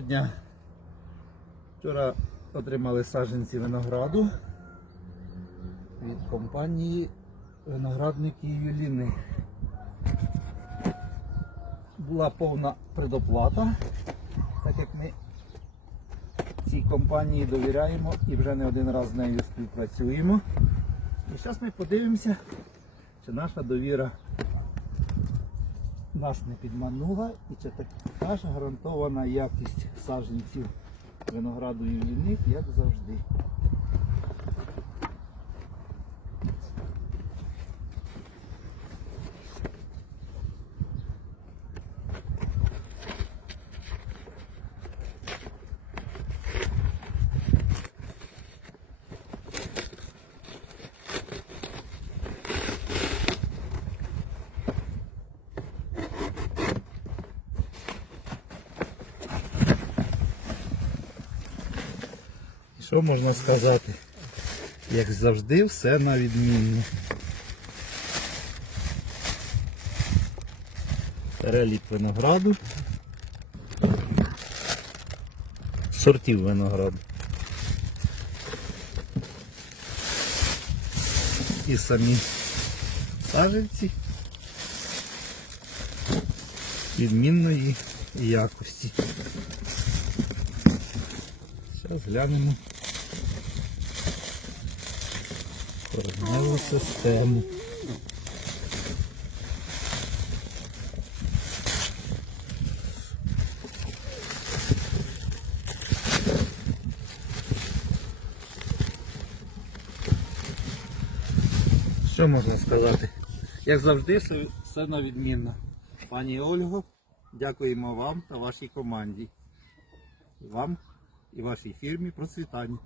Дня. Вчора отримали саджанці винограду від компанії виноградники Юліни. Була повна предоплата, так як ми цій компанії довіряємо і вже не один раз з нею співпрацюємо. І зараз ми подивимося, чи наша довіра нас не підманула і це така ж гарантована якість саджанців винограду війни як завжди. Що можна сказати? Як завжди, все на відмінно. Перелік винограду. Сортів винограду. І самі саженці відмінної якості. Зараз глянемо кореневу систему. Що можна сказати? Як завжди, все, все на відмінно. Пані Ольго, дякуємо вам та вашій команді. Вам і вашій фірмі процвітання.